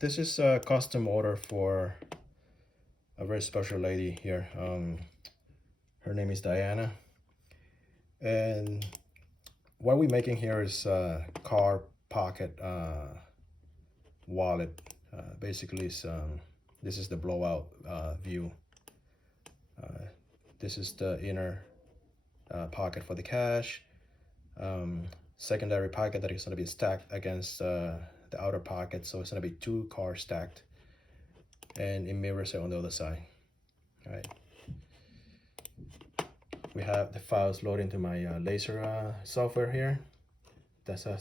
This is a custom order for a very special lady here. Her name is Diana, and what we're making here is a car pocket wallet. Basically, this is the blowout view. This is the inner pocket for the cash. Secondary pocket that is going to be stacked against the outer pocket, so it's going to be two cars stacked, and it mirrors it on the other side. All right, we have the files loaded into my laser software here. That's how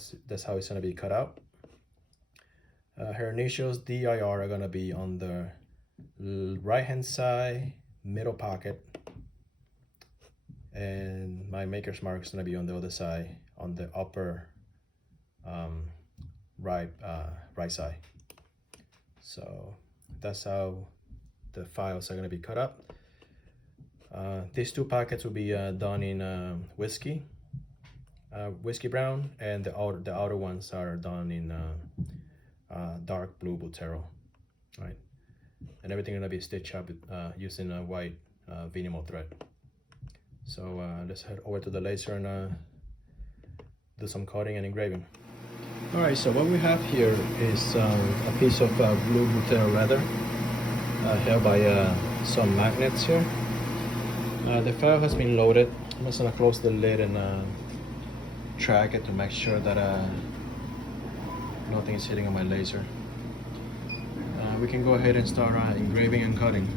it's going to be cut out. Her initials DIR are going to be on the right hand side middle pocket, and my maker's mark is going to be on the other side on the upper right side. So that's how the files are going to be cut up. These two pockets will be done in whiskey brown, and the outer ones are done in dark blue Buttero, right? And everything is going to be stitched up using a white Vinymo thread. So let's head over to the laser and do some cutting and engraving. All right, so what we have here is a piece of blue Buttero leather held by some magnets here. The file has been loaded. I'm just gonna close the lid and track it to make sure that nothing is hitting on my laser. We can go ahead and start engraving and cutting.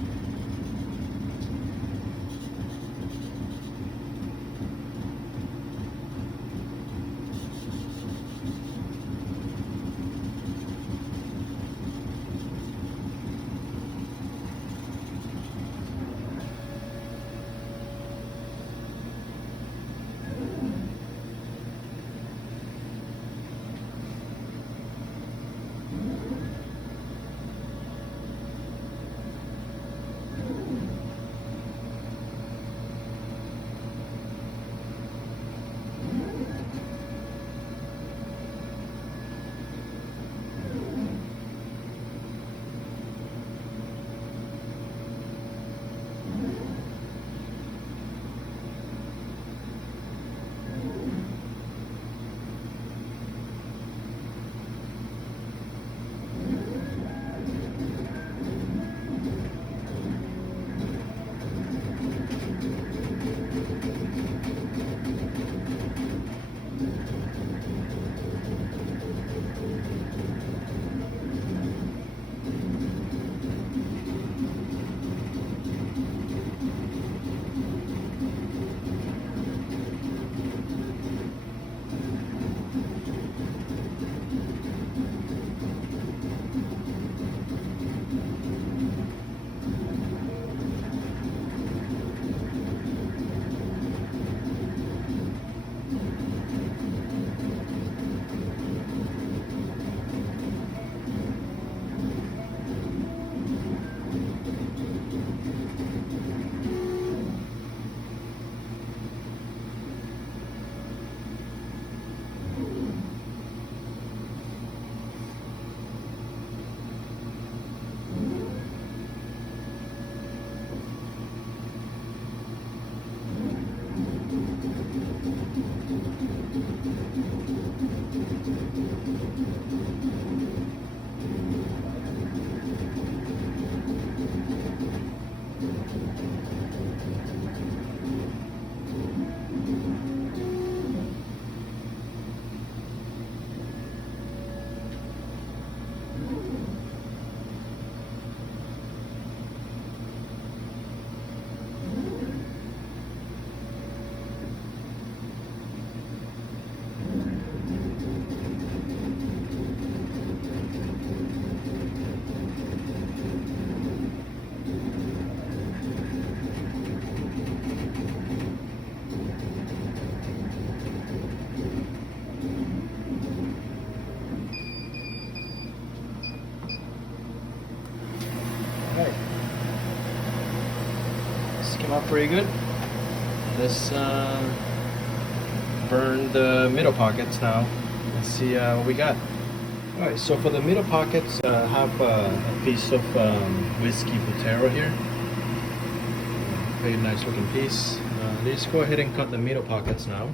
Came out pretty good. Let's burn the middle pockets now. Let's see what we got. Alright, so for the middle pockets, I have a piece of whiskey Buttero here. Very nice looking piece. Let's go ahead and cut the middle pockets now.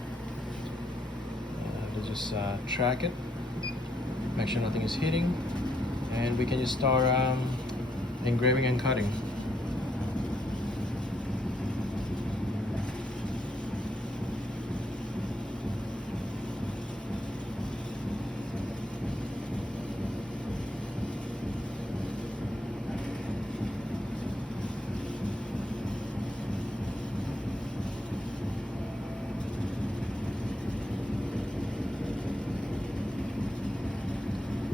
Let's just track it, make sure nothing is hitting, and we can just start engraving and cutting.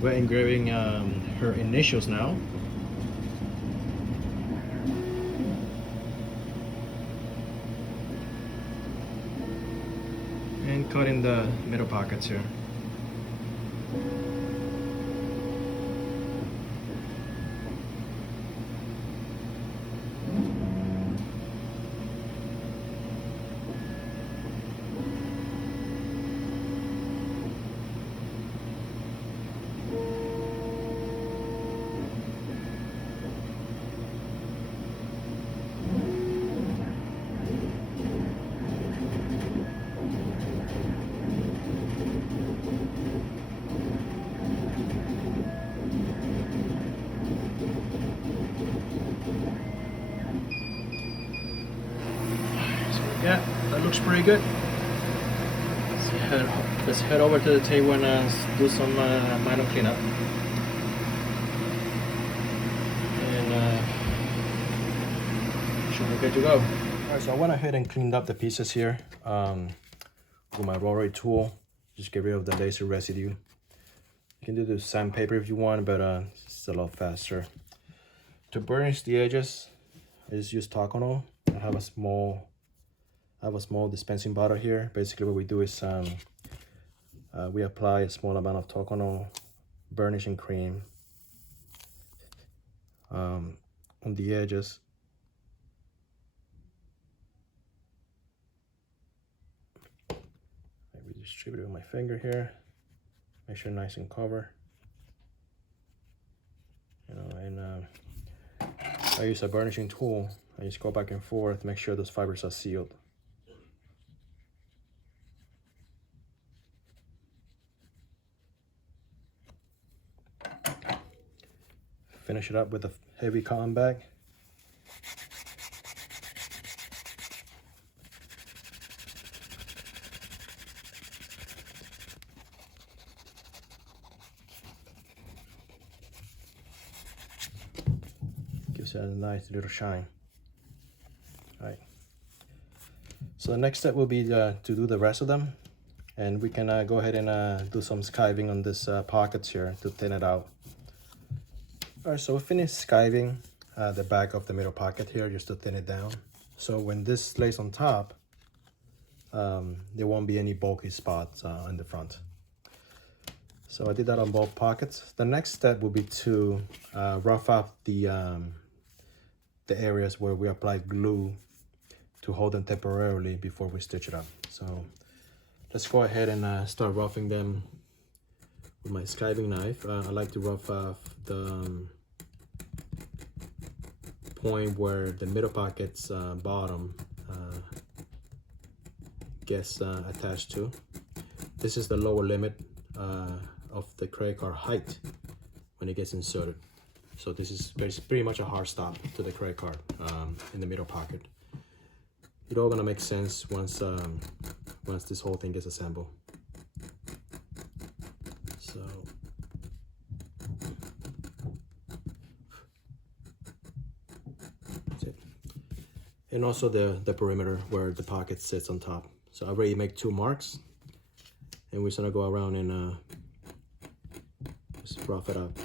We're engraving her initials now. And cutting the middle pockets here. Yeah, that looks pretty good. Let's head over to the table and do some minor cleanup. And should be good to go. Alright, so I went ahead and cleaned up the pieces here with my rotary tool. Just get rid of the laser residue. You can do the sandpaper if you want, but it's a lot faster. To burnish the edges, I just use Tacono. I have a small dispensing bottle here. Basically what we do is we apply a small amount of Tacono burnishing cream on the edges. Maybe distribute it with my finger here. Make sure nice and cover. You know, and I use a burnishing tool. I just go back and forth, make sure those fibers are sealed. Finish it up with a heavy cotton bag. Gives it a nice little shine. All right. So the next step will be to do the rest of them. And we can go ahead and do some skiving on this pockets here to thin it out. All right, so we finished skiving the back of the middle pocket here just to thin it down. So when this lays on top, there won't be any bulky spots in the front. So I did that on both pockets. The next step will be to rough up the areas where we applied glue to hold them temporarily before we stitch it up. So let's go ahead and start roughing them with my skiving knife. I like to rough off the point where the middle pocket's bottom gets attached to. This is the lower limit of the credit card height when it gets inserted. So this is pretty much a hard stop to the credit card in the middle pocket. It's all gonna make sense once this whole thing gets assembled. So that's it. And also the perimeter where the pocket sits on top. So I already make 2 marks, and we're just gonna go around and just rough it up.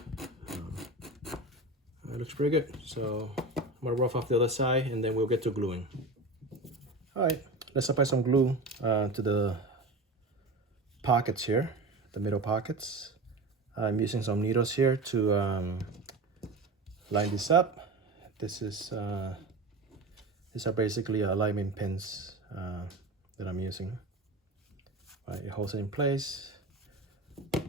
It looks pretty good. So I'm gonna rough off the other side, and then we'll get to gluing. All right, let's apply some glue to the pockets here, the middle pockets. I'm using some needles here to line this up. These are basically alignment pins that I'm using. All right, it holds it in place.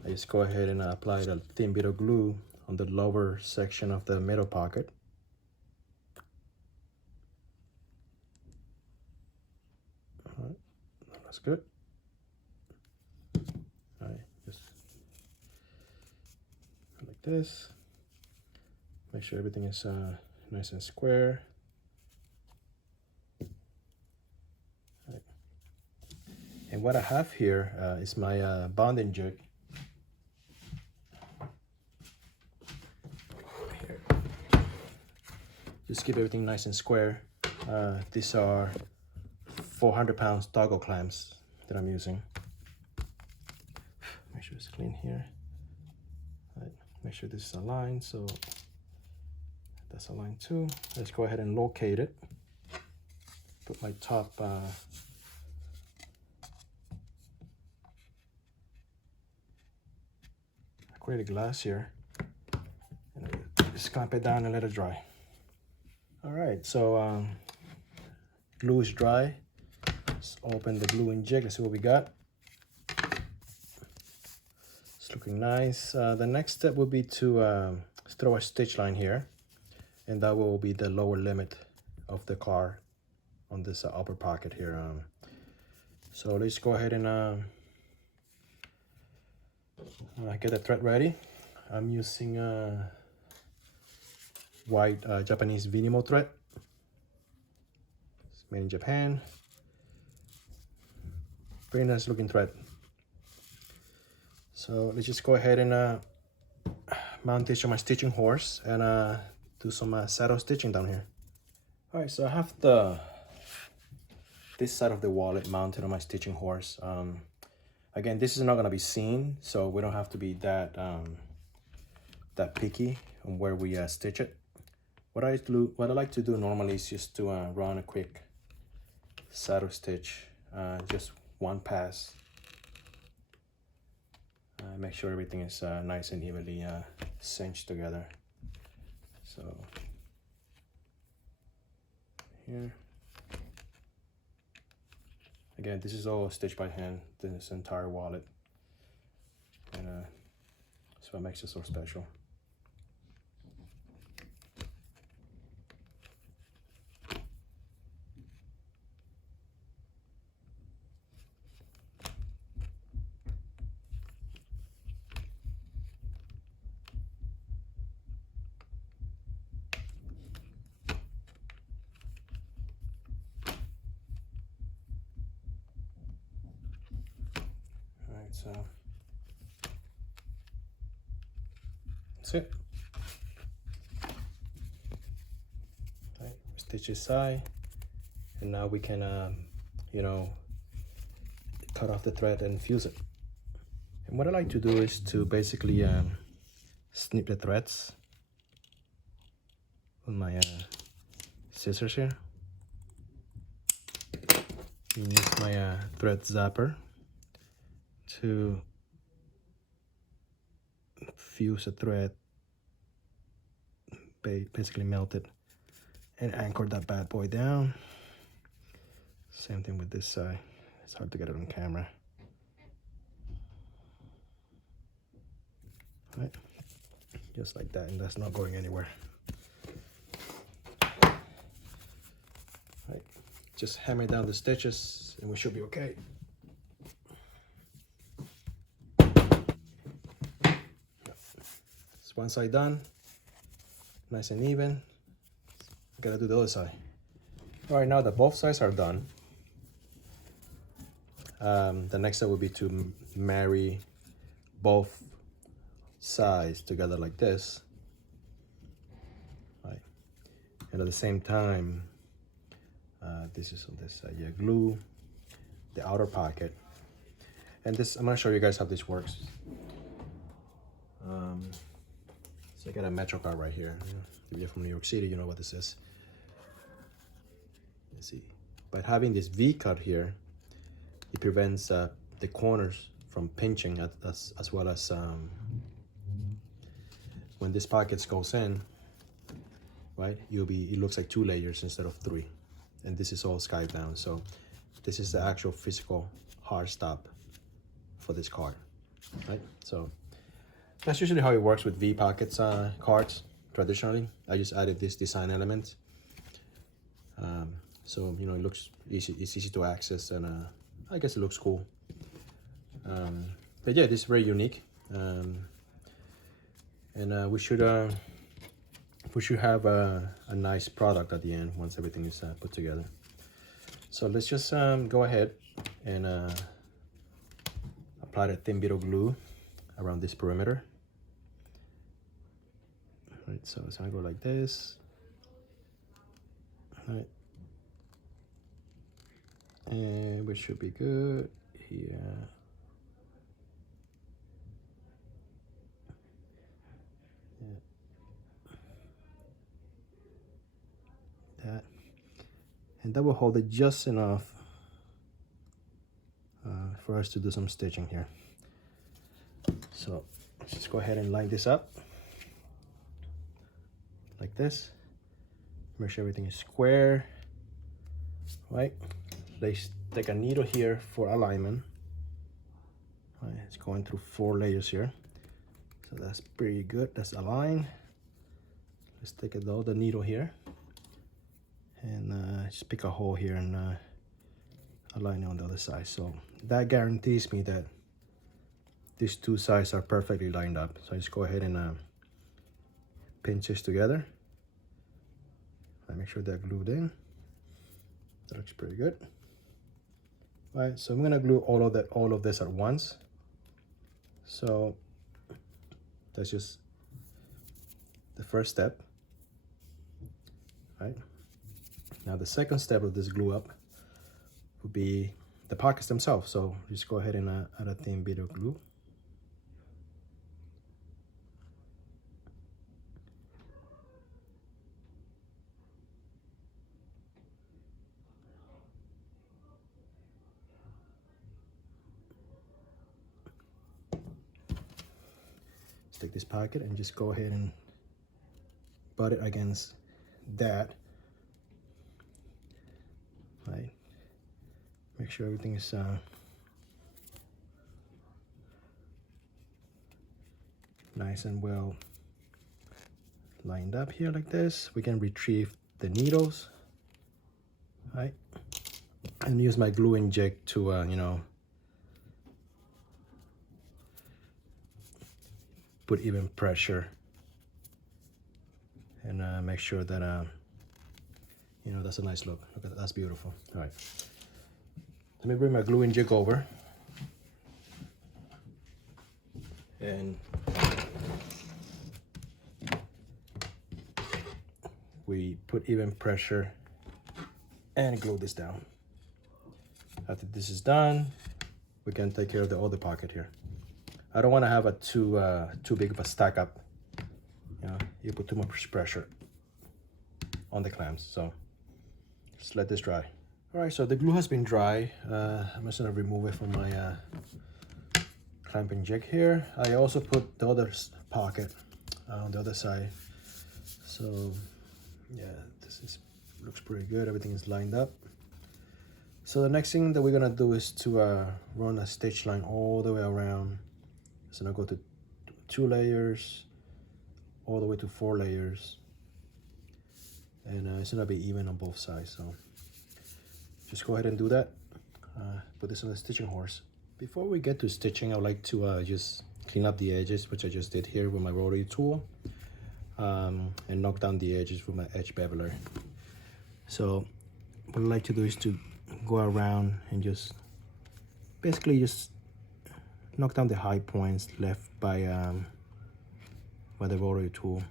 I just go ahead and apply the thin bit of glue on the lower section of the middle pocket. All right, that's good. All right, just like this. Make sure everything is nice and square. Right. And what I have here is my bonding jig. Here. Just keep everything nice and square. These are 400-pound toggle clamps that I'm using. Make sure it's clean here. Right. Make sure this is aligned, so that's aligned too. Let's go ahead and locate it. Put my top acrylic glass here, and I just clamp it down and let it dry. All right, so glue is dry. Let's open the gluing jig and see what we got. It's looking nice. The next step would be to throw a stitch line here, and that will be the lower limit of the card on this upper pocket here. So let's go ahead and get the thread ready. I'm using white Japanese Vinymo thread. It's made in Japan. Very nice looking thread. So let's just go ahead and mount this on my stitching horse and do some saddle stitching down here. All right, so I have this side of the wallet mounted on my stitching horse. Again, this is not gonna be seen, so we don't have to be that picky on where we stitch it. What I like to do normally is just to run a quick saddle stitch, just one pass. Make sure everything is nice and evenly cinched together. So here. Again, this is all stitched by hand, this entire wallet. And that's what makes it so special. So that's it. Right, stitch this side, and now we can you know, cut off the thread and fuse it. And what I like to do is to basically snip the threads with my scissors here. And use my thread zapper to fuse a thread, basically melt it and anchor that bad boy down. Same thing with this side. It's hard to get it on camera. Right, just like that, and that's not going anywhere. Right, just hammer down the stitches and we should be okay. One side done, nice and even. Gotta do the other side. All right, now that both sides are done, the next step would be to marry both sides together like this, right? And at the same time, this is on this side. Yeah, glue the outer pocket, and this I'm gonna show you guys how this works. So I got a Metro card right here. If you're from New York City, you know what this is. Let's see. By having this V cut here, it prevents the corners from pinching as well as when this pocket goes in, right? It looks like 2 layers instead of 3, and this is all skied down. So this is the actual physical hard stop for this card. right? So that's usually how it works with V pockets cards traditionally. I just added this design element. So you know, it looks easy, it's easy to access, and I guess it looks cool. But yeah, this is very unique. And we should have a nice product at the end once everything is put together. So let's just go ahead and apply the thin bit of glue around this perimeter. All right, so it's gonna go like this. All right. And we should be good here. That, and that will hold it just enough for us to do some stitching here. So let's just go ahead and line this up like this. Make sure everything is square, right? Let's take a needle here for alignment. Right, it's going through 4 layers here, so that's pretty good. That's aligned. Let's take the needle here and just pick a hole here and align it on the other side. So that guarantees me that these two sides are perfectly lined up. So I just go ahead and pinch this together. I make sure they're glued in. That looks pretty good. All right, so I'm gonna glue all of this at once. So that's just the first step. Right. Now the second step of this glue up would be the pockets themselves. So just go ahead and add a thin bit of glue. Let's take this pocket and just go ahead and butt it against that. Right. Make sure everything is nice and well lined up here like this. We can retrieve the needles, right? And use my glue inject to, you know, put even pressure and make sure that, you know, that's a nice look. Look at that, that's beautiful. All right. Let me bring my glue inject over. And we put even pressure and glue this down. After this is done, we can take care of the other pocket here. I don't want to have a too big of a stack up. You know, you put too much pressure on the clamps. So just let this dry. All right, so the glue has been dry. I'm just gonna remove it from my clamping jig here. I also put the other pocket on the other side. So yeah, looks pretty good. Everything is lined up. So the next thing that we're gonna do is to run a stitch line all the way around. So now go to 2 layers, all the way to 4 layers. And it's gonna be even on both sides. So just go ahead and do that. Put this on the stitching horse. Before we get to stitching, I would like to just clean up the edges, which I just did here with my rotary tool, and knock down the edges with my edge beveler. So what I like to do is to go around and just basically just knock down the high points left by the rotary tool.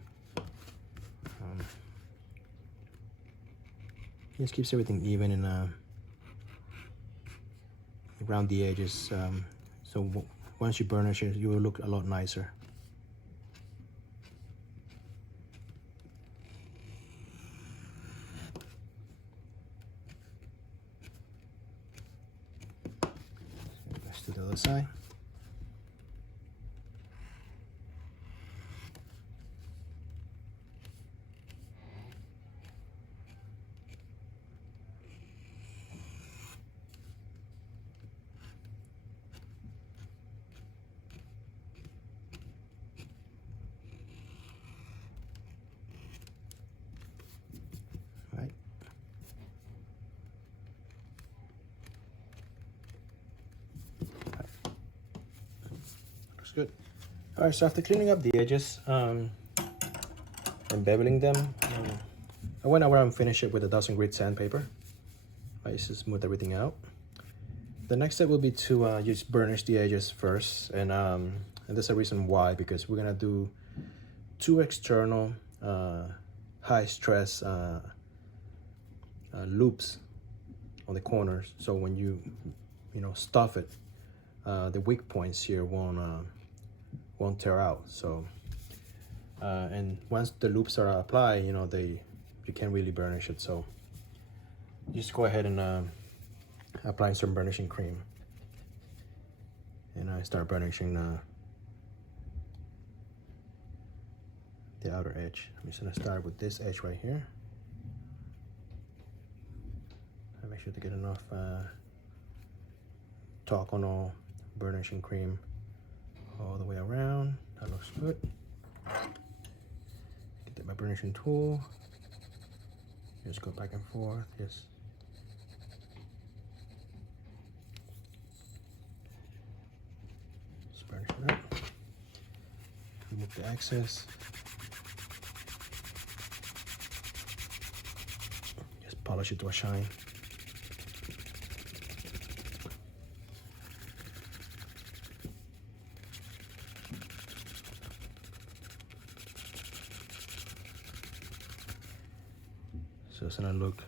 Just keeps everything even and around the edges. So once you burnish it, you will look a lot nicer. Let's do the other side. looks good. All right, so after cleaning up the edges and beveling them, I went around and finished it with a 1000 grit sandpaper. I just smooth everything out. The next step will be to just burnish the edges first, and there's a reason why, because we're gonna do 2 external high stress loops on the corners. So when you stuff it, the weak points here won't tear out. So and once the loops are applied, you can't really burnish it. So just go ahead and apply some burnishing cream, and I start burnishing the outer edge. I'm just gonna start with this edge right here. I make sure to get enough Tacono burnishing cream all the way around. That looks good. Get my burnishing tool. Just go back and forth. Just burnish it up. Remove the excess. Just polish it to a shine. So it's gonna look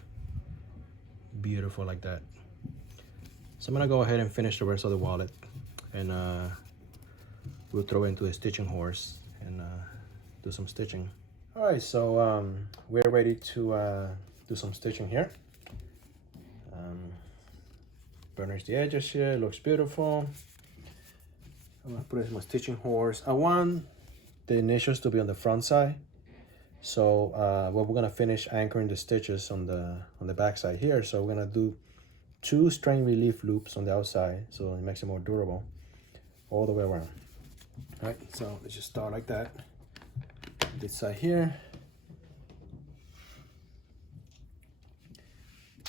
beautiful like that. So I'm gonna go ahead and finish the rest of the wallet, and we'll throw it into a stitching horse and do some stitching. All right, so we're ready to do some stitching here. Burnish the edges here, it looks beautiful. I'm gonna put it in my stitching horse. I want the initials to be on the front side. So well, we're gonna finish anchoring the stitches on the back side here. So we're gonna do 2 strain relief loops on the outside, so it makes it more durable all the way around. All right, so let's just start like that. This side here.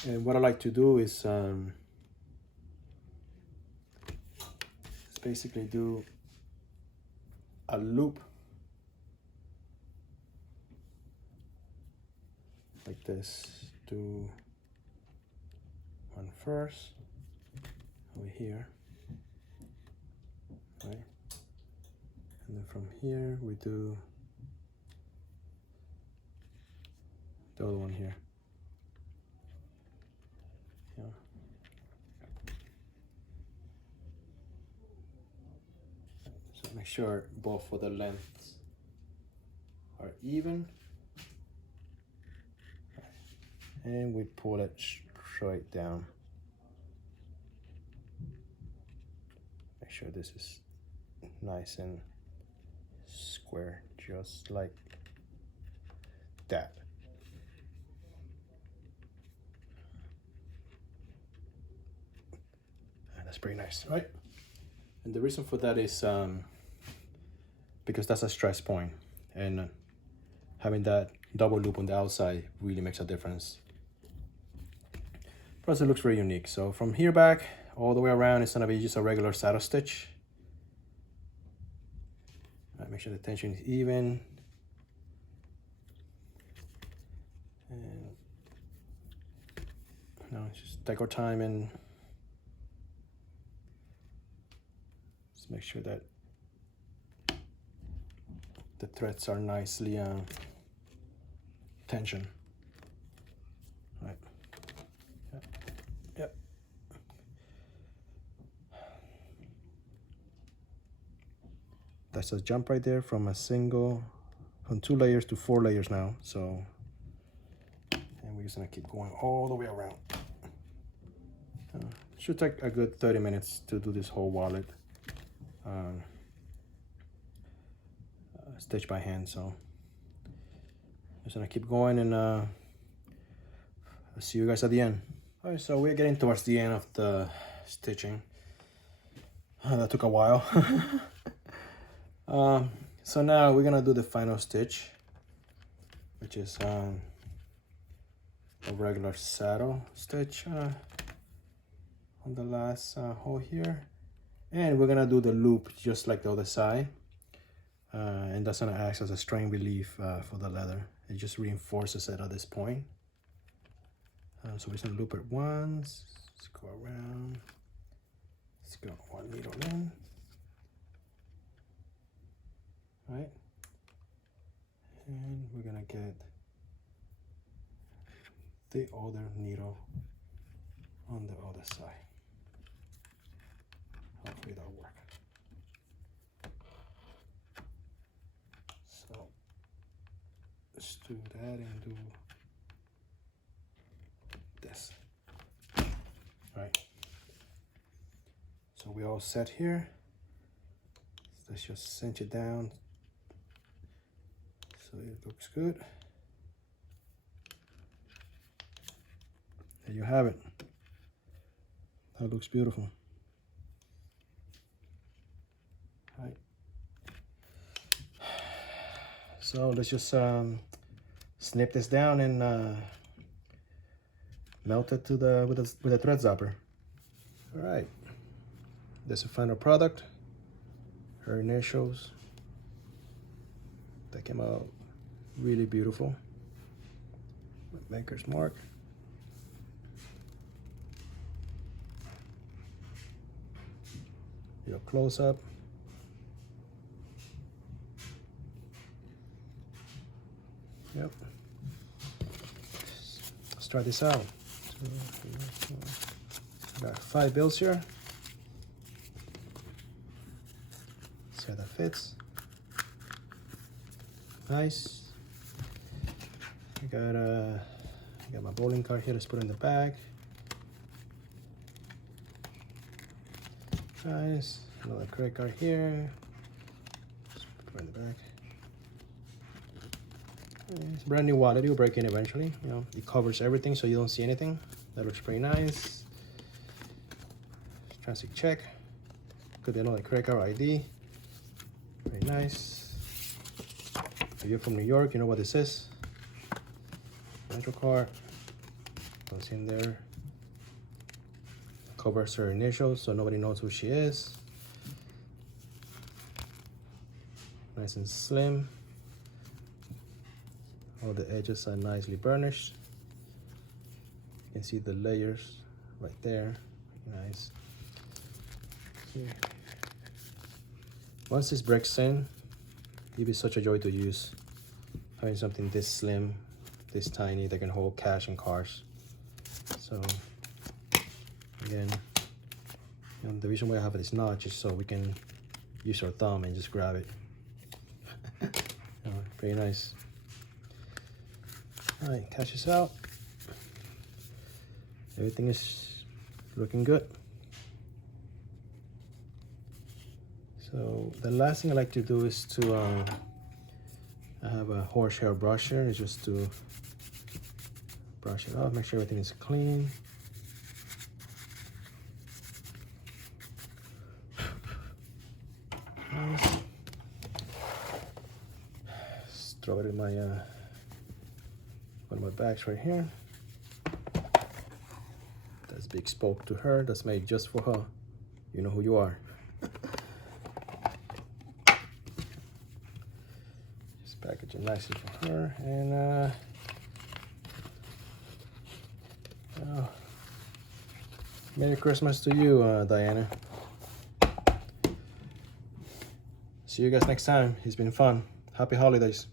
And what I like to do is basically do a loop like this. Do one first over here, right? And then from here we do the other one here. Yeah. So make sure both of the lengths are even. And we pull it straight down. Make sure this is nice and square, just like that. And that's pretty nice, right? And the reason for that is because that's a stress point, and having that double loop on the outside really makes a difference. Plus it looks very unique. So from here back all the way around, it's gonna be just a regular saddle stitch. Right, make sure the tension is even. And now just take our time and just make sure that the threads are nicely tensioned. Right. Yep. That's a jump right there from from 2 layers to 4 layers now. So, and we're just gonna keep going all the way around. Should take a good 30 minutes to do this whole wallet, stitch by hand. So just gonna keep going, and I'll see you guys at the end. All right, so we're getting towards the end of the stitching. That took a while. So now we're gonna do the final stitch, which is a regular saddle stitch on the last hole here. And we're gonna do the loop just like the other side. And that's gonna act as a strain relief for the leather. It just reinforces it at this point. So we're just gonna loop it once. Let's go around. Let's go one needle in. Right? And we're gonna get the other needle on the other side. Hopefully that'll work. So let's do that and do this. Right. So we all set here. Let's just cinch it down so it looks good. There you have it. That looks beautiful. Right. So let's just snip this down and melt it to the with a thread zapper. All right. This is the final product. Her initials. That came out really beautiful. Maker's mark. Your close up. Yep. Let's try this out. Got 5 bills here. See how that fits. Nice. I got my bowling card here. Let's put it in the bag. Nice. Another credit card here. Just put it in the bag. It's a brand new wallet. It will break in eventually. You know, it covers everything, so you don't see anything. That looks pretty nice. Transit check. Could be another credit card ID. Very nice. If you're from New York, you know what this is. Metro card. Goes in there. Covers her initials, so nobody knows who she is. Nice and slim. All the edges are nicely burnished. You can see the layers right there. Nice. Here. Once this breaks in, it'll be such a joy to use. Having something this slim, this tiny, that can hold cash and cars. So again, you know, the reason why I have this notch is so we can use our thumb and just grab it. Pretty nice. All right, cash this out. Everything is looking good. So the last thing I like to do is to I have a horsehair brush here. It's just to brush it off, make sure everything is clean. Nice. Just throw it in my one of my bags right here. That's big spoke to her. That's made just for her. You know who you are. Just package it nicely for her, and oh, Merry Christmas to you, Diana. See you guys next time. It's been fun. Happy holidays.